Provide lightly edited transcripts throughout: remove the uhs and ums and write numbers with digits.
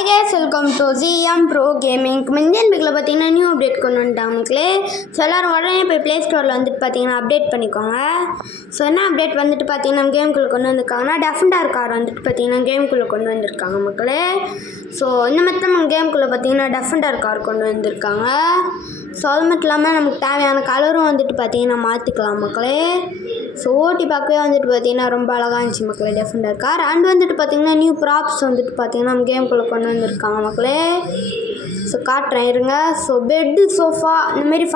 Hi guys, welcome to GM bro gaming. Indian பிக்கில் பார்த்தீங்கன்னா new update கொண்டு வந்துட்டாங்க மக்களே. ஸோ எல்லோரும் உடனே போய் ப்ளே ஸ்டோரில் வந்துட்டு பார்த்தீங்கன்னா அப்டேட் பண்ணிக்கோங்க. ஸோ என்ன அப்டேட் வந்துட்டு பார்த்தீங்கன்னா கேமுக்குள்ளே கொண்டு வந்திருக்காங்கன்னா டெஃபண்டர் கார் வந்துட்டு பார்த்தீங்கன்னா கேமுக்குள்ளே கொண்டு வந்திருக்காங்க மக்களே. ஸோ இந்த மாதிரி கேமுக்குள்ளே பார்த்தீங்கன்னா டெஃபண்டர் கார் கொண்டு வந்திருக்காங்க. ஸோ அது மட்டும் இல்லாமல் நமக்கு தேவையான கலரும் வந்துட்டு பார்த்தீங்கன்னா மாற்றிக்கலாம் மக்களே. ஸோ ஓட்டி பார்க்கவே வந்துட்டு பார்த்தீங்கன்னா ரொம்ப அழகாக இருந்துச்சு மக்களே டெஃபண்டர் கார். அண்ட் வந்துட்டு பார்த்தீங்கன்னா நியூ ப்ராப்ஸ் வந்துட்டு பார்த்தீங்கன்னா நம்ம கேமுக்குள்ளே கொண்டு வந்திருக்காங்க மக்களே. ஸோ காட்டுறேன் இருங்க. ஸோ பெட்டு, சோஃபா, இந்தமாரி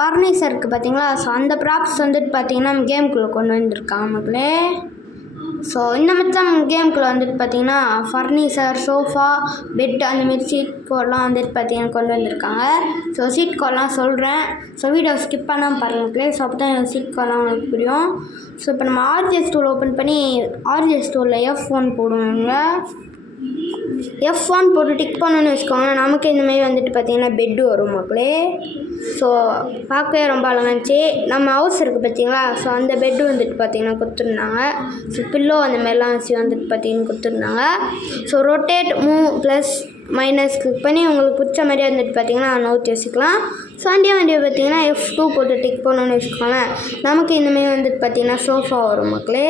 ஃபர்னிச்சருக்கு பார்த்தீங்களா. ஸோ அந்த ப்ராப்ஸ் வந்துட்டு பார்த்தீங்கன்னா நம்ம கேமுக்குள்ளே கொண்டு வந்திருக்காங்க மக்களே. ஸோ இந்த மாதிரி கேமுக்குள்ளே வந்துட்டு பார்த்தீங்கன்னா ஃபர்னிச்சர், சோஃபா, பெட், அந்தமாரி சீட் கோட்லாம் வந்துட்டு பார்த்தீங்கன்னா கொண்டு வந்திருக்காங்க. ஸோ சீட் கோட்லாம் சொல்கிறேன். ஸோ வீடியோ ஸ்கிப் பண்ணாமல் பாருங்களே. ஸோ அப்போ தான் சீட் கோட்லாம் உங்களுக்கு புரியும். ஸோ இப்போ நம்ம ஆர்ஜிஎஸ் டூல் ஓப்பன் பண்ணி ஆர்ஜிஎஸ் டூலில் F1 போடுவோங்க. F1 போட்டு டிக் பண்ணணும்னு வச்சுக்கோங்க. நமக்கு இந்தமாரி வந்துட்டு பார்த்தீங்கன்னா பெட்டு வரும் மக்களே. ஸோ பார்க்கவே ரொம்ப அழகாக இருந்துச்சு. நம்ம ஹவுஸ் இருக்குது பார்த்தீங்களா. ஸோ அந்த பெட்டு வந்துட்டு பார்த்தீங்கன்னா கொடுத்துருந்தாங்க. ஸோ பில்லோ அந்த மாதிரிலாம் வச்சு வந்துட்டு பார்த்தீங்கன்னா கொடுத்துருந்தாங்க. So rotate, move, plus, minus click பண்ணி உங்களுக்கு பிடிச்ச மாதிரியே வந்துட்டு பார்த்தீங்கன்னா நோட் வச்சுக்கலாம். ஸோ வண்டியை பார்த்தீங்கன்னா F2 போட்டு டிக் பண்ணணும்னு வச்சுக்கோங்களேன். நமக்கு இந்தமாரி வந்துட்டு பார்த்தீங்கன்னா சோஃபா வரும் மக்களே.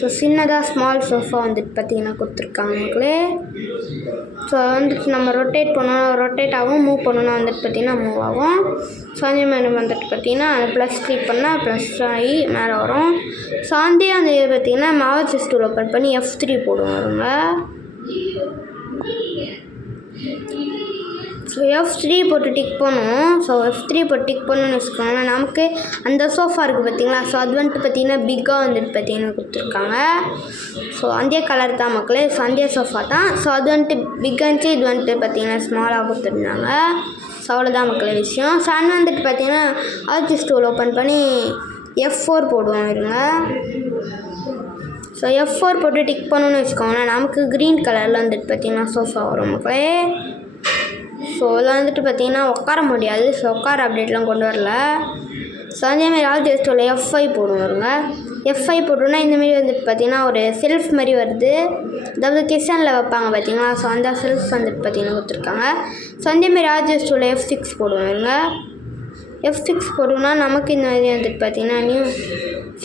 ஸோ சின்னதாக ஸ்மால் சோஃபா வந்துட்டு பார்த்தீங்கன்னா கொடுத்துருக்காங்க மக்களே. ஸோ வந்துட்டு நம்ம ரொட்டேட் ஆகும், மூவ் பண்ணணும் வந்துட்டு பார்த்தீங்கன்னா மூவ் ஆகும். ஸோ அதே மாதிரி வந்துட்டு பார்த்தீங்கன்னா ப்ளஸ் கிளிக் பண்ணால் ப்ளஸ் ஆகி மேலே வரும். ஸோ அதே வந்து பார்த்தீங்கன்னா மாவச்சஸ் டூல் ஓப்பன் பண்ணி F3 போடுவோம் வருங்க. ஸோ F3 போட்டு டிக் பண்ணுவோம். ஸோ F3 போட்டு டிக் பண்ணணும்னு வச்சுக்கோங்க. நமக்கு அந்த சோஃபா இருக்குது பார்த்தீங்களா. ஸோ அது வந்துட்டு பார்த்தீங்கன்னா பிக்காக வந்துட்டு பார்த்தீங்கன்னா கொடுத்துருக்காங்க. ஸோ அந்த கலர் தான் மக்களே. ஸோ அந்த சோஃபா தான். ஸோ அது வந்துட்டு பிக்காக இருந்துச்சு, இது வந்துட்டு பார்த்தீங்கன்னா ஸ்மாலாக கொடுத்துருந்தாங்க. ஸோ அவ்வளோதான் மக்களே விஷயம். ஸோ அது வந்துட்டு பார்த்தீங்கன்னா ஆர்ஜிஎஸ் டூல் ஓப்பன் பண்ணி F4 போடுவோம் இருங்க. ஸோ F4 போட்டு டிக் பண்ணணும்னு வச்சுக்கோங்களேன். நமக்கு க்ரீன் கலரில் வந்துட்டு பார்த்தீங்கன்னா சோஃபா வரும் மக்களே. ஸோ இதில் வந்துட்டு பார்த்தீங்கன்னா உட்கார முடியாது. ஸோ உட்கார அப்டேட்லாம் கொண்டு வரல. ஸோ அதேமாதிரி ஆர்ஜிஎஸ் டூலில் F5 போடுவோம் வருங்க. F5 போட்டோன்னா இந்தமாரி வந்துட்டு பார்த்தீங்கன்னா ஒரு செல்ஃப் மாதிரி வருது. அதாவது கிச்சனில் வைப்பாங்க பார்த்தீங்களா. ஸோ அந்த செல்ஃப் வந்துட்டு பார்த்தீங்கன்னா கொடுத்துருக்காங்க. ஸோ அதேமாரி ஆர்ஜிஎஸ் டூலில் F6 போடுவோம் வருங்க. F6 போட்டோம்னா நமக்கு இந்த மாதிரி வந்துட்டு பார்த்தீங்கன்னா நியூ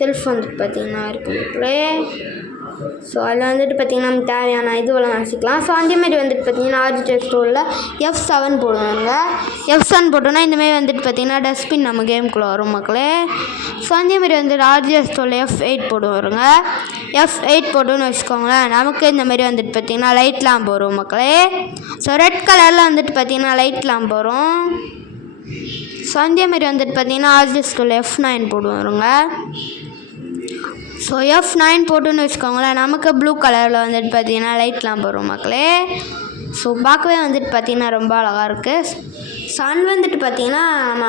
செல்ஃப் வந்துட்டு பார்த்தீங்கன்னா இருக்குங்களே. ஸோ அதில் வந்துட்டு பார்த்திங்கன்னா நமக்கு தேவையான இதுவெல்லாம் வச்சுக்கலாம். ஸோ அதேமாரி வந்துட்டு பார்த்திங்கன்னா ஆர்ஜிஎஸ் டூலில் F7 போடுவாங்க. F7 போட்டோன்னா இந்தமாரி வந்துட்டு பார்த்திங்கன்னா டஸ்ட்பின் நம்ம கேமுக்குள்ளே வரும் மக்களே. ஸோ அதேமாரி வந்துட்டு ஆர்ஜிஎஸ் டூலில் F8 போடுவாருங்க. F8 போட்டோன்னு வச்சுக்கோங்களேன். நமக்கு இந்தமாரி வந்துட்டு பார்த்திங்கன்னா லைட் லேம்ப் வரும் மக்களே. ஸோ ரெட் கலரில் வந்துட்டு பார்த்திங்கன்னா லைட் லேம்ப் வரும். ஸோ அதேமாரி வந்துட்டு பார்த்திங்கன்னா ஆர்ஜிஎஸ் டூலில் F9 போடுவாருங்க. ஸோ F9 போட்டுன்னு வச்சுக்கோங்களேன். நமக்கு ப்ளூ கலரில் வந்துட்டு பார்த்தீங்கன்னா லைட் லேம்ப் வரும் மக்களே. ஸோ பார்க்கவே வந்துட்டு பார்த்தீங்கன்னா ரொம்ப அழகாக இருக்குது. சன் வந்துட்டு பார்த்தீங்கன்னா நம்ம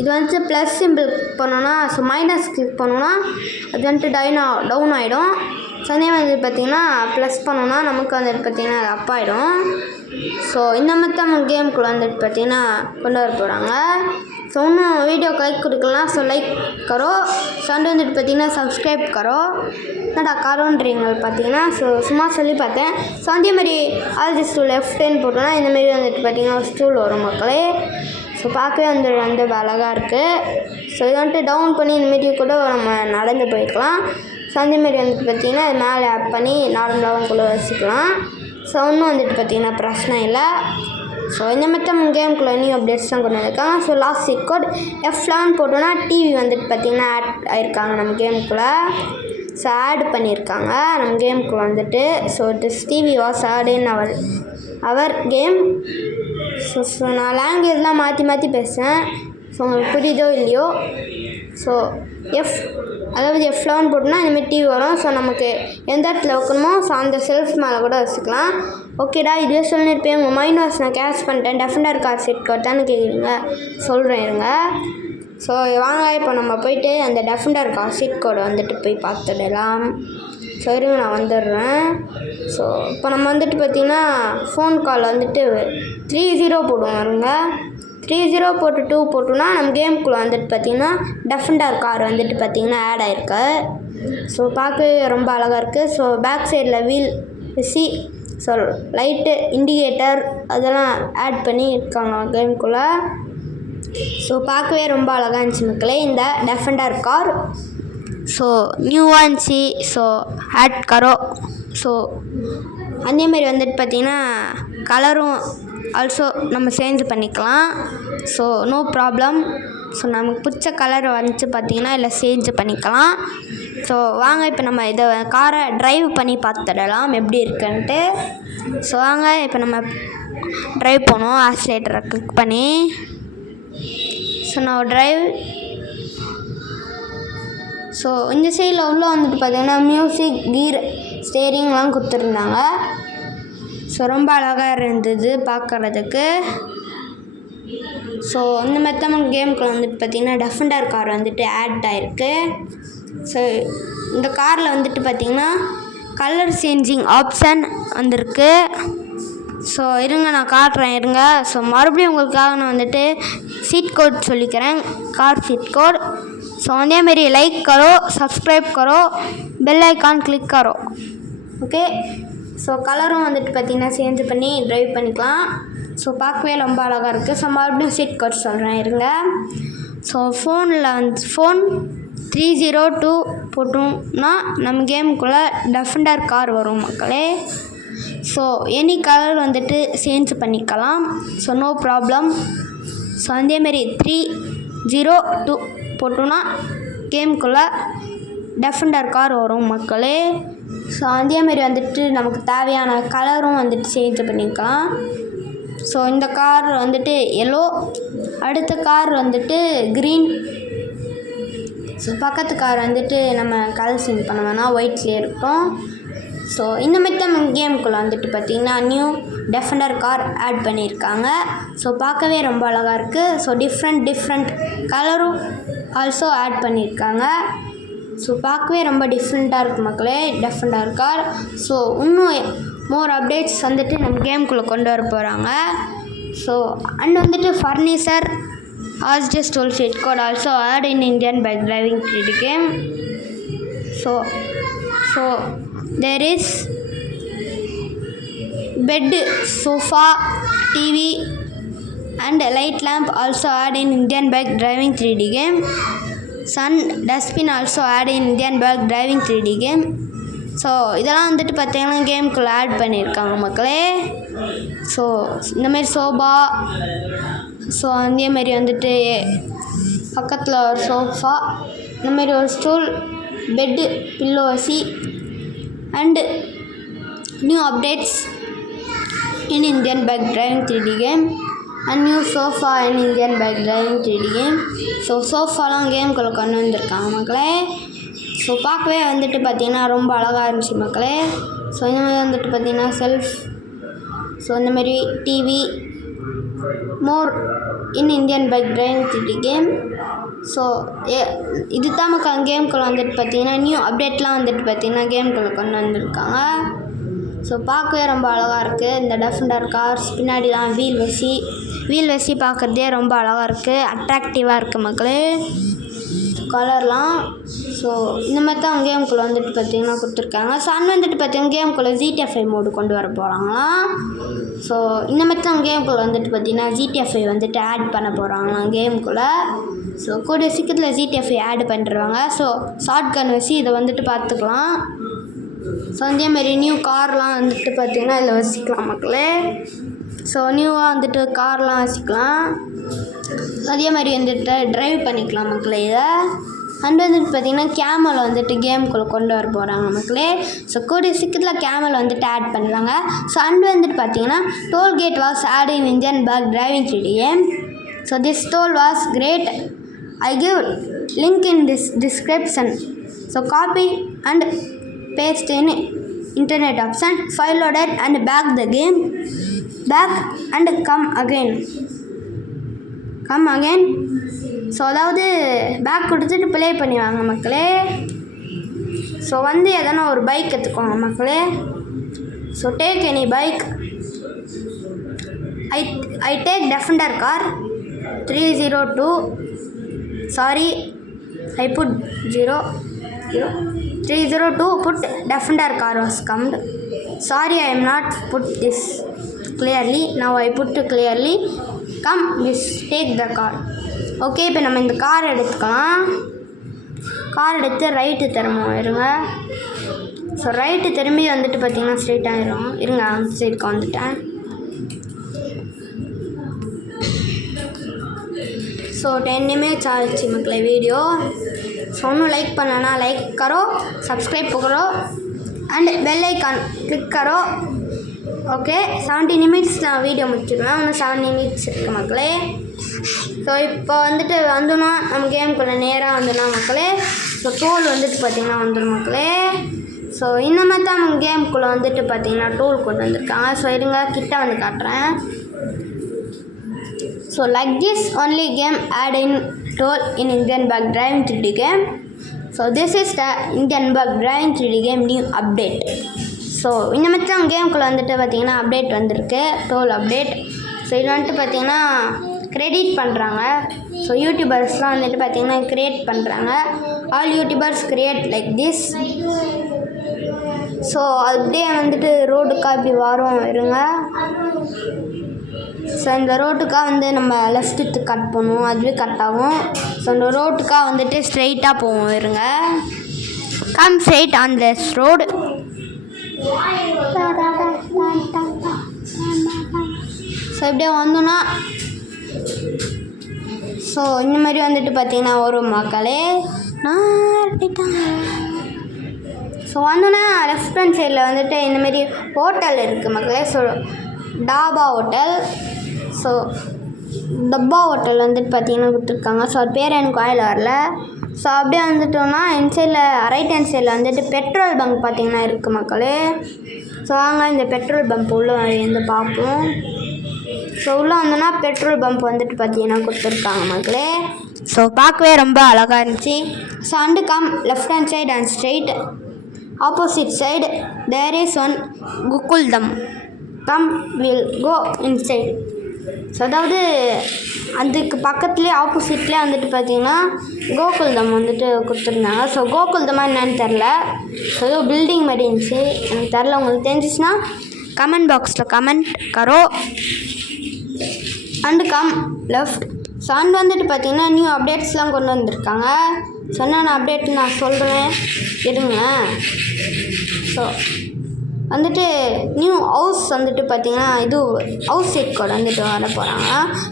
இது வந்துட்டு ப்ளஸ் சிம்பிள் பண்ணோன்னா, ஸோ மைனஸ் கிளிக் பண்ணோன்னா அது வந்துட்டு டவுன் ஆகிடும். ஸோ அதே வந்துட்டு பார்த்தீங்கன்னா ப்ளஸ் பண்ணோன்னா நமக்கு வந்துட்டு பார்த்தீங்கன்னா அது அப் ஆகிடும். ஸோ இந்த மாதிரி தான் கேமுக்குள்ளே வந்துட்டு பார்த்தீங்கன்னா கொண்டு வர போகிறாங்க. ஸோ இன்னும் वीडियो को लाइक கொடுக்கலாம். ஸோ லைக் करो. சண்டை வந்துட்டு பார்த்தீங்கன்னா சப்ஸ்கிரைப் करो. என்னடா காரோன்றீங்க பார்த்தீங்கன்னா. ஸோ சும்மா சொல்லி பார்த்தேன். ஸோ அதே மாதிரி ஆர்ஜிஎஸ் டூல் F10 போட்டோன்னா இந்தமாரி வந்துட்டு பார்த்தீங்கன்னா ஸ்டூல் வரும் மக்களே. ஸோ பார்க்கவே வந்து அழகாக இருக்குது. ஸோ இது வந்துட்டு டவுன் பண்ணி இந்தமாரி கூட நம்ம நடந்து போய்க்கலாம். ஸோ அந்தமாரி வந்துட்டு பார்த்தீங்கன்னா மேலே ஆப் பண்ணி நார்மலாகவும் கூட வச்சுக்கலாம். ஸோ இன்னும் வந்துட்டு பார்த்தீங்கன்னா பிரச்சனை இல்லை. ஸோ இந்த மாதிரி கேமுக்குள்ளே நியூ அப்டேட்ஸ் தான் கொண்டு வந்திருக்காங்க. So last seat code F11 போட்டோன்னா டிவி வந்துட்டு பார்த்திங்கன்னா ஆட் ஆகிருக்காங்க நம்ம கேமுக்குள்ளே. ஸோ ஆட் பண்ணியிருக்காங்க நம்ம கேமுக்குள்ளே வந்துட்டு. So this TV was add in our game. So நான் லாங்குவேஜ்லாம் மாற்றி பேசுகிறேன். ஸோ உங்களுக்கு புரியுதோ இல்லையோ. ஸோ அதாவது F11 போட்டோன்னா இந்தமாரி டிவி வரும். ஸோ நமக்கு எந்த இடத்துல வைக்கணுமோ ஸோ அந்த செல்ஃப் மேலே கூட வச்சுக்கலாம். ஓகேடா, இதுவே சொல்லியிருப்பேன். உங்கள் மைண்ட் வாஷ் நான் கேஷ் பண்ணிட்டேன். டெஃபண்டர் கார் செட் கோட்டான்னு கேட்குறீங்க. சொல்கிறேன் இருங்க. ஸோ வாங்க இப்போ நம்ம போயிட்டு அந்த டெஃபண்டர் கார் செட் கோடை வந்துட்டு போய் பார்த்துடலாம். ஸோ இருங்க நான் வந்துடுறேன். ஸோ இப்போ நம்ம வந்துட்டு பார்த்திங்கன்னா ஃபோன் கால் வந்துட்டு 30 போடுவோம் வருங்க. 30 போட்டு 2 போட்டோன்னா நம்ம கேமுக்குள்ளே வந்துட்டு பார்த்திங்கன்னா டெஃபண்டர் கார் வந்துட்டு பார்த்திங்கன்னா ஆட் ஆகிருக்கு. ஸோ பார்க்கவே ரொம்ப அழகாக இருக்குது. ஸோ பேக் சைடில் வீல் வச்சு ஸோ லைட்டு இண்டிகேட்டர் அதெல்லாம் ஆட் பண்ணி இருக்காங்க கேமுக்குள்ளே. ஸோ பார்க்கவே ரொம்ப அழகாக இருந்துச்சு மக்களே இந்த டெஃபெண்டர் கார். ஸோ நியூவாக இருந்துச்சு. ஸோ ஆட் கரோ. ஸோ அதேமாரி வந்துட்டு பார்த்திங்கன்னா கலரும் ஆல்சோ நம்ம சேஞ்ச் பண்ணிக்கலாம். So no problem. ஸோ நமக்கு பிடிச்ச கலர் வந்துச்சு பார்த்திங்கன்னா இல்லை சேஞ்ச் பண்ணிக்கலாம். ஸோ வாங்க இப்போ நம்ம இதை காரை ட்ரைவ் பண்ணி பார்த்துடலாம் எப்படி இருக்குன்ட்டு. ஸோ வாங்க இப்போ நம்ம ட்ரைவ் போகணும். ஆக்சிலேட்டரை கிளிக் பண்ணி. ஸோ நான் ட்ரைவ். ஸோ இந்த சைடில் உள்ள வந்துட்டு பார்த்திங்கன்னா மியூசிக் கீர் ஸ்டேரிங்லாம் கொடுத்துருந்தாங்க. ஸோ ரொம்ப அழகாக இருந்தது பார்க்குறதுக்கு. ஸோ இந்த மாதிரி தான் கேமுக்குள்ள வந்துட்டு பார்த்திங்கன்னா டெஃபெண்டர் கார் வந்துட்டு ஆட் ஆகிருக்கு. ஸோ இந்த காரில் வந்துட்டு பார்த்திங்கன்னா கலர் சேஞ்சிங் ஆப்ஷன் வந்திருக்கு. ஸோ இருங்க நான் காட்டுறேன் இருங்க. ஸோ மறுபடியும் உங்களுக்காக நான் வந்துட்டு சீட் கோட் சொல்லிக்கிறேன். Car cheat code. ஸோ அதேமாரி லைக் करो, सब्सक्राइब करो, बेल आइकॉन क्लिक करो. ஓகே. ஸோ கலரும் வந்துட்டு பார்த்திங்கன்னா சேஞ்ச் பண்ணி ட்ரைவ் பண்ணிக்கலாம். ஸோ பார்க்கவே ரொம்ப அழகாக இருக்குது. ஸோ மறுபடியும் சீட் கோட் சொல்கிறேன் இருங்க. ஸோ ஃபோனில் வந்து ஃபோன் 302 போட்டோம்னா நம்ம கேமுக்குள்ளே டெஃபெண்டர் கார் வரும் மக்களே. ஸோ எனி கலர் வந்துட்டு சேஞ்ச் பண்ணிக்கலாம். So no problem. ஸோ அதேமாரி 302 போட்டோன்னா கேமுக்குள்ளே டெஃபெண்டர் கார் வரும் மக்களே. ஸோ அதேமாரி வந்துட்டு நமக்கு தேவையான கலரும் வந்துட்டு சேஞ்ச் பண்ணிக்கலாம். ஸோ இந்த கார் வந்துட்டு எல்லோ, அடுத்த கார் வந்துட்டு க்ரீன். ஸோ பக்கத்து கார் வந்துட்டு நம்ம கலர் சேஞ்ச் பண்ண வேணாம், ஒயிட்லேயே இருக்கும். ஸோ இந்த மாதிரி தான் கேமுக்குள்ளே வந்துட்டு பார்த்திங்கன்னா நியூ டெஃபெண்டர் கார் ஆட் பண்ணியிருக்காங்க. ஸோ பார்க்கவே ரொம்ப அழகாக இருக்குது. ஸோ டிஃப்ரெண்ட் கலரும் ஆல்சோ ஆட் பண்ணியிருக்காங்க. ஸோ பார்க்கவே ரொம்ப டிஃப்ரெண்ட்டாக இருக்குது மக்களே டெஃபெண்டர் கார். ஸோ இன்னும் மோர் அப்டேட்ஸ் வந்துட்டு நம்ம கேமுக்குள்ளே கொண்டு வர போகிறாங்க. ஸோ அண்ட் வந்துட்டு furniture as just toll cheat code also add in Indian bike driving 3D game. So there is bed, sofa, TV and light lamp also add in Indian bike driving 3D game. Sun dustbin also add in Indian bike driving 3D game. So இதெல்லாம் வந்துட்டு பார்த்தீங்கன்னா கேமுக்குள்ளே add பண்ணியிருக்காங்க மக்களே. So இந்தமாரி sofa. So அதேமாரி வந்துட்டு பக்கத்தில் ஒரு சோஃபா, இந்தமாரி ஒரு ஸ்டூல், பெட்டு, பில்லோ வசி and new updates in Indian bike driving 3D game and new sofa in Indian bike driving 3D game. So சோஃபாலாம் கேமுக்குள்ளே கொண்டு வந்திருக்காங்க மக்களே. ஸோ பார்க்கவே வந்துட்டு பார்த்திங்கன்னா ரொம்ப அழகாக இருந்துச்சு மக்களே. ஸோ இந்த மாதிரி வந்துட்டு பார்த்திங்கன்னா செல்ஃப். ஸோ இந்தமாரி டிவி மோர் இன் Indian bike driving 3D game. So இது தான் மக்கள் கேமுக்குள்ளே வந்துட்டு பார்த்திங்கன்னா நியூ அப்டேட்லாம் வந்துட்டு பார்த்திங்கன்னா கேமுக்குள்ளே கொண்டு வந்திருக்காங்க. ஸோ பார்க்கவே ரொம்ப அழகாக இருக்குது இந்த டெஃபெண்டர் கார்ஸ். பின்னாடிலாம் வீல் வசி பார்க்குறதே ரொம்ப அழகாக இருக்குது, அட்ராக்டிவாக இருக்குது மக்களே கலர்லாம். ஸோ இந்த மாதிரி தான் கேமுக்குள்ளே வந்துட்டு பார்த்திங்கன்னா கொடுத்துருக்காங்க. சன் வந்துட்டு பார்த்திங்கன்னா கேமுக்குள்ளே GTA 5 மோடு கொண்டு வர போகிறாங்களாம். ஸோ இந்த மாதிரி தான் கேமுக்குள்ளே வந்துட்டு பார்த்திங்கன்னா GTA 5 வந்துட்டு ஆட் பண்ண போகிறாங்களாம் கேமுக்குள்ளே. ஸோ கூடிய சீக்கிரத்தில் GTA 5 ஆட் பண்ணிடுவாங்க. ஸோ ஷார்ட் கன் வச்சு இதை வந்துட்டு பார்த்துக்கலாம். ஸோ அதேமாரி நியூ கார்லாம் வந்துட்டு பார்த்திங்கன்னா இதில் வச்சுக்கலாம் மக்களே. ஸோ நியூவாக வந்துட்டு கார்லாம் வச்சுக்கலாம். அதே மாதிரி வந்துட்டு ட்ரைவ் பண்ணிக்கலாம் மக்களே இதை. அண்ட் வந்துட்டு பார்த்திங்கன்னா கேமல் வந்துட்டு கேமுக்குள்ளே கொண்டு வர போகிறாங்க மக்களே. ஸோ கூடிய சீக்கிரத்தில் கேமல் வந்துட்டு ஆட் பண்ணுறாங்க. ஸோ அண்ட் வந்துட்டு பார்த்திங்கன்னா tollgate was add in Indian bike driving 3D game. So this toll was great. I give link in this description. So copy and paste in internet option, file loaded and back the game, back and come again. So அதாவது back கொடுத்துட்டு play பண்ணிவாங்க மக்களே. So வந்து எதனா ஒரு bike எடுத்துக்கோங்க மக்களே. So take any bike. I take Defender car 302. Sorry, I put 302. Put Defender car was come. Sorry, I am not put this clearly. Now I put clearly. Come, this take the car. Okay, இப்போ நம்ம இந்த car எடுத்துக்கலாம். Car எடுத்து right திரும்புவோம். இருங்க. So right திரும்பி வந்துட்டு பார்த்தீங்கன்னா ஸ்ட்ரெயிட் ஆகிரும். இருங்க, அந்த சைடுக்கு வந்துட்டேன். ஸோ 10 निमिट्स ஆச்சு மக்களே வீடியோ. ஸோ ஒன்றும் லைக் பண்ணனா லைக் करो, सब्सक्राइब करो அண்ட் பெல் ஐக்கான் கிளிக் करो. ஓகே, 70 நிமிட்ஸ் நான் வீடியோ முடிச்சிடுவேன். இன்னும் 7 நிமிட்ஸ் இருக்குது மக்களே. ஸோ இப்போ வந்துட்டு வந்தோன்னா நம்ம கேமுக்குள்ளே நேராக வந்தோன்னா மக்களே, ஸோ டோல் வந்துட்டு பார்த்திங்கன்னா வந்துடும் மக்களே. ஸோ இந்த மாதிரி தான் நம்ம கேமுக்குள்ளே வந்துட்டு பார்த்திங்கன்னா டோல் கொண்டு வந்திருக்காங்க. ஸோ இருங்க, கிட்ட வந்து காட்டுறேன். So like this only game add in toll in Indian bug driving 3D game. So this is the Indian bug driving 3D game new update. So இந்த மாதிரி தான் கேமுக்குள்ளே வந்துட்டு பார்த்திங்கன்னா அப்டேட் வந்திருக்கு, டோல் அப்டேட். ஸோ இது வந்துட்டு பார்த்திங்கன்னா க்ரெடிட் பண்ணுறாங்க. ஸோ யூடியூபர்ஸ்லாம் வந்துட்டு பார்த்திங்கன்னா க்ரியேட் பண்ணுறாங்க. All YouTubers create like this. So அப்படியே வந்துட்டு ரோடுக்காக இப்படி வரும். இருங்க. ஸோ இந்த ரோட்டுக்காக வந்து நம்ம லெஃப்ட்டுக்கு கட் பண்ணுவோம், அதுவே கட் ஆகும். ஸோ இந்த ரோட்டுக்காக வந்துட்டு ஸ்ட்ரெயிட்டாக போவோம். இருங்க. Come straight on this road. So இப்படியே வந்தோன்னா ஸோ இந்த மாதிரி வந்துட்டு பார்த்திங்கன்னா ஒரு மக்களே ஸோ வந்தோன்னா லெஃப்ட் ஹேண்ட் சைடில் வந்துட்டு இந்தமாரி ஹோட்டல் இருக்குது மக்களே. So dhaba hotel. So dhaba hotel வந்துட்டு பார்த்திங்கன்னா கொடுத்துருக்காங்க. ஸோ அது பேர் எனக்கு வாயில் வரல. ஸோ அப்படியே வந்துட்டோன்னா என் சைடில் ரைட் ஹேண்ட் சைடில் வந்துட்டு பெட்ரோல் பங்க் பார்த்திங்கன்னா இருக்குது மக்களே. ஸோ வாங்க இந்த பெட்ரோல் பம்ப் உள்ளே வந்து பார்ப்போம். ஸோ உள்ளே வந்தோன்னா பெட்ரோல் பம்ப் வந்துட்டு பார்த்திங்கன்னா கொடுத்துருக்காங்க மக்களே. ஸோ பார்க்கவே ரொம்ப அழகாக இருந்துச்சு. So and come left hand side and straight opposite side there is one குக்குல்தம். Come will go inside. So அதாவது அதுக்கு பக்கத்துலேயே ஆப்போசிட்லேயே வந்துட்டு பார்த்திங்கன்னா கோகுல்தம் வந்துட்டு கொடுத்துருந்தாங்க. ஸோ கோகுல்தமா என்னன்னு தெரில. ஸோ ஏதோ பில்டிங் மாதிரி இருந்துச்சு, எனக்கு தெரில. உங்களுக்கு தெரிஞ்சிச்சுன்னா கமெண்ட் பாக்ஸில் கமெண்ட் கரோ. And come left. So and வந்துட்டு பார்த்திங்கன்னா நியூ அப்டேட்ஸ்லாம் கொண்டு வந்திருக்காங்க. ஸோ என்னென்ன அப்டேட் நான் சொல்கிறேன் இருங்க. ஸோ வந்துட்டு நியூ ஹவுஸ் வந்துட்டு பார்த்திங்கன்னா இது ஹவுஸ் செட் கோட் வந்துட்டு வர போகிறாங்க.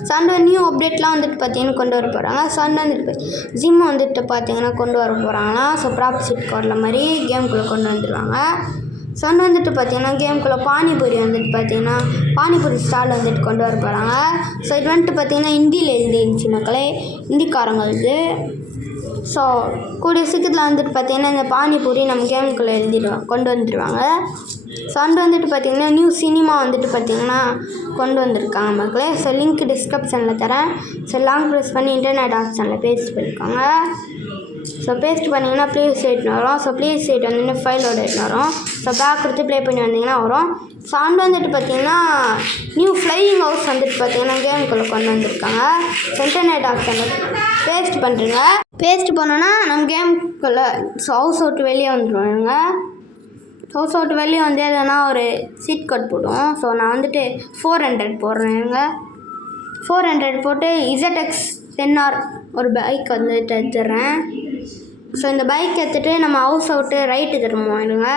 ஸோ அந்த நியூ அப்டேட்லாம் வந்துட்டு பார்த்திங்கன்னா கொண்டு வர போகிறாங்க. ஸோ அந்த வந்துட்டு ஜிம் வந்துட்டு பார்த்திங்கன்னா கொண்டு வர போகிறாங்கன்னா ஸோ ப்ராப் செட் கோடில் மாதிரி கேமுக்குள்ளே கொண்டு வந்துடுவாங்க. ஸோ அந்த வந்துட்டு பார்த்திங்கன்னா கேமுக்குள்ளே பானிபூரி வந்துட்டு பார்த்திங்கன்னா பானிபூரி ஸ்டால் வந்துட்டு கொண்டு வர போகிறாங்க. ஸோ இது வந்துட்டு பார்த்திங்கன்னா ஹிந்தியில் எழுதிருந்துச்சு மக்களே, ஹிந்திக்காரங்களுக்கு. ஸோ கூடிய சீக்கிரத்தில் வந்துட்டு பார்த்திங்கன்னா இந்த பானிபூரி நம்ம கேமுக்குள்ளே கொண்டு வந்துடுவாங்க. ஸோ அண்டு வந்துட்டு பார்த்திங்கன்னா நியூ சினிமா வந்துட்டு பார்த்திங்கன்னா கொண்டு வந்திருக்காங்க மக்களே. ஸோ லிங்க் டிஸ்கிரிப்ஷனில் தரேன். ஸோ லாங் ப்ரெஸ் பண்ணி இன்டர்நெட் ஆப்ஷனில் பேஸ்ட் பண்ணியிருக்காங்க. ஸோ பேஸ்ட் பண்ணிங்கன்னா ப்ளே ஸ்டேட்னு வரும். ஸோ ப்ளே ஸ்டேட் வந்து ஃபைலோட வரும். ஸோ பேக் கொடுத்து ப்ளே பண்ணி வந்தீங்கன்னா வரும். ஸோ அண்டு வந்துட்டு பார்த்திங்கன்னா நியூ ஃப்ளையிங் ஹவுஸ் வந்துட்டு பார்த்திங்கன்னா கேமுக்குள்ளே கொண்டு வந்திருக்காங்க. ஸோ இன்டர்நெட் ஆப்ஷனில் பேஸ்ட் பண்ணுறீங்க. பேஸ்ட் பண்ணோன்னா நம்ம கேமுக்குள்ளே ஸோ ஹவுஸ் விட்டு வெளியே வந்துடுவாங்க. ஹவுஸ் விட்டு வெளியே வந்து எதுனா ஒரு சீட் கோட் போடுவோம். ஸோ நான் வந்துட்டு 400 போடுறேங்க. 400 போட்டு ZX 10R ஒரு பைக் வந்துட்டு எடுத்துடுறேன். ஸோ இந்த பைக் எடுத்துகிட்டு நம்ம ஹவுஸ் விட்டு ரைட்டு திரும்புவோம். இருங்க.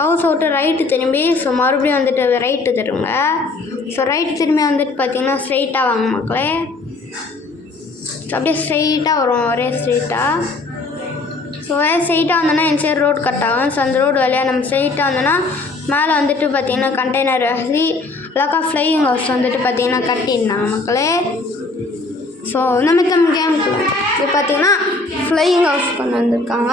ஹவுஸ் விட்டு ரைட்டு திரும்பி ஸோ மறுபடியும் வந்துட்டு ரைட்டு திரும்புங்க. ஸோ ரைட்டு திரும்பி வந்துட்டு பார்த்திங்கன்னா ஸ்ட்ரெயிட்டாக வாங்க மக்களே. ஸோ அப்படியே ஸ்ட்ரெயிட்டாக வரும், ஒரே ஸ்ட்ரெயிட்டாக. ஸோ ஒரே ஸ்ட்ரெயிட்டாக வந்தோன்னா என் சைடு ரோடு கட் ஆகும். ஸோ அந்த ரோடு வழியாக நம்ம ஸ்ட்ரெயிட்டாக வந்தோன்னா மேலே வந்துட்டு பார்த்திங்கன்னா கண்டெய்னர் வசி அழகா ஃப்ளையிங் ஹவுஸ் வந்துட்டு பார்த்திங்கன்னா கட்டியிருந்தாங்க மக்களே. ஸோ இந்த மாதிரி கேமுக்கு இப்போ பார்த்திங்கன்னா ஃப்ளையிங் ஹவுஸ் கொண்டு வந்திருக்காங்க.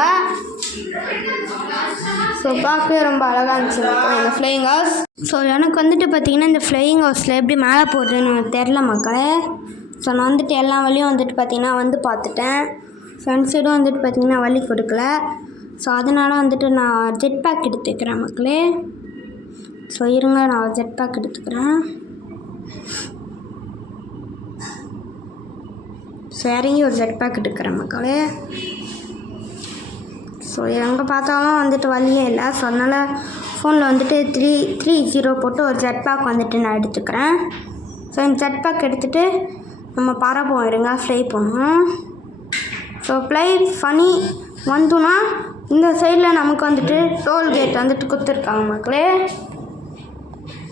ஸோ பார்க்கவே ரொம்ப அழகாக இருந்துச்சு இந்த ஃப்ளையிங் ஹவுஸ். ஸோ எனக்கு வந்துட்டு பார்த்திங்கன்னா இந்த ஃப்ளையிங் ஹவுஸில் எப்படி மேலே போடுறதுன்னு எனக்கு தெரில மக்களே. ஸோ நான் வந்துட்டு எல்லா வழியும் வந்துட்டு பார்த்திங்கன்னா வந்து பார்த்துட்டேன். ஃப்ரண்ட் சைடும் வந்துட்டு பார்த்திங்கன்னா வழி கொடுக்கல. ஸோ அதனால் வந்துட்டு நான் ஜெட் பேக் எடுத்துக்கிறேன் மக்களே. ஸோ இருங்க, நான் ஜெட் பேக் எடுத்துக்கிறேன். ஸோ இறங்கி ஒரு ஜெட் பேக் எடுக்கிறேன் மக்களே. ஸோ எங்கே பார்த்தாலும் வந்துட்டு வழியே இல்லை. ஸோ அதனால் ஃபோனில் வந்துட்டு 330 போட்டு ஒரு ஜெட் பேக் வந்துட்டு நான் எடுத்துக்கிறேன். ஸோ இந்த ஜெட் பேக் எடுத்துகிட்டு நம்ம பறப்போம் இருங்க, ஃப்ளை பண்ணுவோம். ஸோ ஃப்ளை ஃபனி வந்துன்னா இந்த சைடில் நமக்கு வந்துட்டு டோல்கேட் வந்துட்டு கொடுத்துருக்காங்க மக்களே.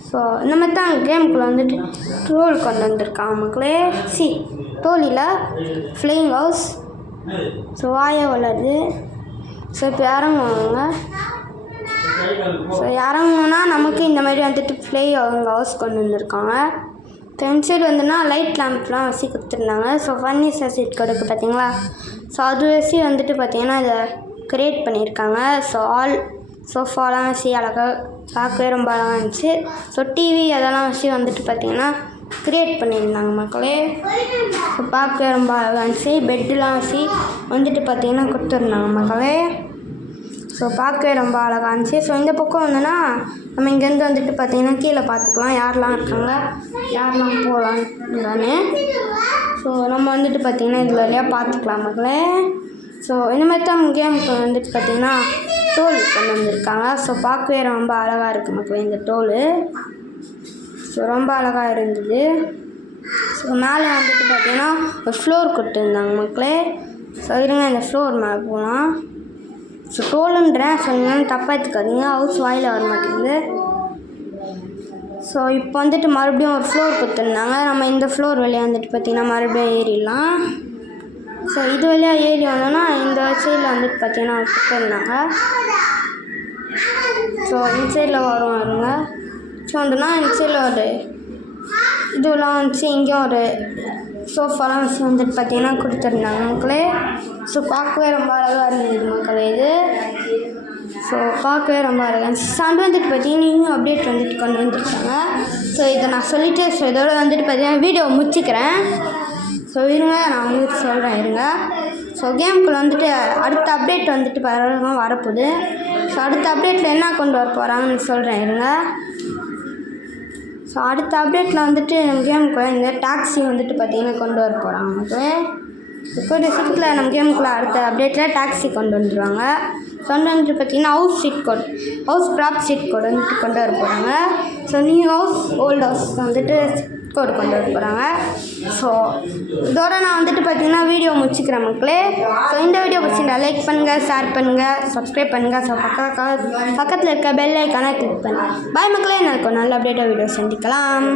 ஸோ இந்த மாதிரி தான் கேமுக்குள்ளே வந்துட்டு டோல் கொண்டு வந்திருக்காங்க மக்களே. டோலில் ஃப்ளையிங் ஹவுஸ். ஸோ வாயை வளருது. ஸோ இப்போ இறங்குவாங்க. ஸோ இறங்குனா நமக்கு இந்த மாதிரி வந்துட்டு ஹவுஸ் கொண்டு வந்திருக்காங்க. சைடு வந்துன்னா லைட் லேம்ப்லாம் வச்சு கொடுத்துருந்தாங்க. ஸோ ஃபர்னிச்சர் சீட் கொடுக்கு பார்த்தீங்களா. ஸோ அது வச்சு வந்துட்டு பார்த்தீங்கன்னா இதை க்ரியேட் பண்ணியிருக்காங்க. ஸோ சோஃபாலாம் வச்சு அழகாக பார்க்கவே ரொம்ப அழகாக இருந்துச்சு. ஸோ டிவி அதெல்லாம் வச்சு வந்துட்டு பார்த்திங்கன்னா க்ரியேட் பண்ணியிருந்தாங்க மக்களே. ஸோ பார்க்கவே ரொம்ப அழகாக இருந்துச்சு. பெட்டுலாம் வச்சு வந்துட்டு பார்த்திங்கன்னா கொடுத்துருந்தாங்க மக்களே. ஸோ பார்க்கவே ரொம்ப அழகாக இருந்துச்சு. ஸோ இந்த பக்கம் வந்துன்னா நம்ம இங்கேருந்து வந்துட்டு பார்த்திங்கன்னா கீழே பார்த்துக்கலாம் யாரெலாம் இருக்காங்க, யாரெலாம் போகலான்னு. ஸோ நம்ம வந்துட்டு பார்த்திங்கன்னா இதில் வழியா பார்த்துக்கலாம் மக்களே. ஸோ இந்த மாதிரி தான் கேமுக்கு வந்துட்டு பார்த்திங்கன்னா டோல் கொண்டு வந்திருக்காங்க. ஸோ பார்க்கவே ரொம்ப அழகாக இருக்குது மக்களே இந்த டோலு. ஸோ ரொம்ப அழகாக இருந்தது. ஸோ மேலே வந்துட்டு பார்த்திங்கன்னா ஒரு ஃப்ளோர் கொடுத்துருந்தாங்க மக்களே. ஸோ இருங்க இந்த ஃப்ளோர் மேலே போகலாம். ஸோ டோலுன்றேன், ஸோ நீங்கள் தப்பாக எடுத்துக்காதீங்க, ஹவுஸ் வாயில் வர மாட்டேங்குது. ஸோ இப்போ வந்துட்டு மறுபடியும் ஒரு ஃப்ளோர் கொடுத்துருந்தாங்க. நம்ம இந்த ஃப்ளோர் வழியாக வந்துட்டு பார்த்திங்கன்னா மறுபடியும் ஏறிடலாம். ஸோ இது வழியாக ஏறி வந்தோன்னா இந்த சைடில் வந்துட்டு பார்த்திங்கன்னா கொடுத்துருந்தாங்க. ஸோ இந்த சைடில் வரும் வருங்க. ஸோ வந்துன்னா இந்த சைடில் ஒரு இதுவெலாம் வந்துச்சு. இங்கேயும் ஒரு சோஃபாலாம் வச்சு வந்துட்டு பார்த்திங்கன்னா கொடுத்துருந்தாங்க மக்களே. ஸோ பார்க்கவே ரொம்ப அழகாக இருந்தது மக்களே இது. ஸோ பார்க்கவே ரொம்ப அழகாக இருந்துச்சு. சவுண்ட் வந்துட்டு பார்த்திங்கன்னா இன்னும் அப்டேட் வந்துட்டு கொண்டு வந்துருக்காங்க. ஸோ இதை நான் சொல்லிவிட்டு ஸோ இதோட வந்துட்டு பார்த்திங்கன்னா வீடியோ முடிச்சுக்கிறேன். ஸோ இருங்க நான் உங்களுக்கு சொல்கிறேன் இருங்க. ஸோ கேமுக்குள்ளே வந்துட்டு அடுத்த அப்டேட் வந்துட்டு வரப்போகுது. ஸோ அடுத்த அப்டேட்டில் என்ன கொண்டு வர போகிறாங்கன்னு சொல்கிறேன் இருங்க. ஸோ அடுத்த அப்டேட்டில் வந்துட்டு நம்ம கேமுக்குள்ளே இந்த டாக்ஸி வந்துட்டு பார்த்திங்கன்னா கொண்டு வர போகிறாங்க மக்களே. இப்போ சீக்கிரத்தில் நம்ம கேமுக்குள்ளே அடுத்த அப்டேட்டில் டாக்ஸி கொண்டு வந்துடுவாங்க. கொண்டு வந்துட்டு பார்த்திங்கன்னா ஹவுஸ் ப்ராப் சீட் கோட் வந்துட்டு கொண்டு வர போகிறாங்க. So new house old house வந்துட்டு கோடு கொண்டு வர போகிறாங்க. ஸோ இதோட நான் வந்துட்டு பார்த்திங்கன்னா வீடியோ முடிச்சுக்கிறேன் மக்களே. ஸோ இந்த வீடியோ பிடிச்சிருந்தா லைக் பண்ணுங்கள், ஷேர் பண்ணுங்கள், சப்ஸ்கிரைப் பண்ணுங்கள். ஸோ பக்கத்தில் இருக்க பெல் ஐக்கானை கிளிக் பண்ணுங்கள். பாய் மக்களே, எனக்கு நல்ல அப்டேட்டாக வீடியோ சந்திக்கலாம்.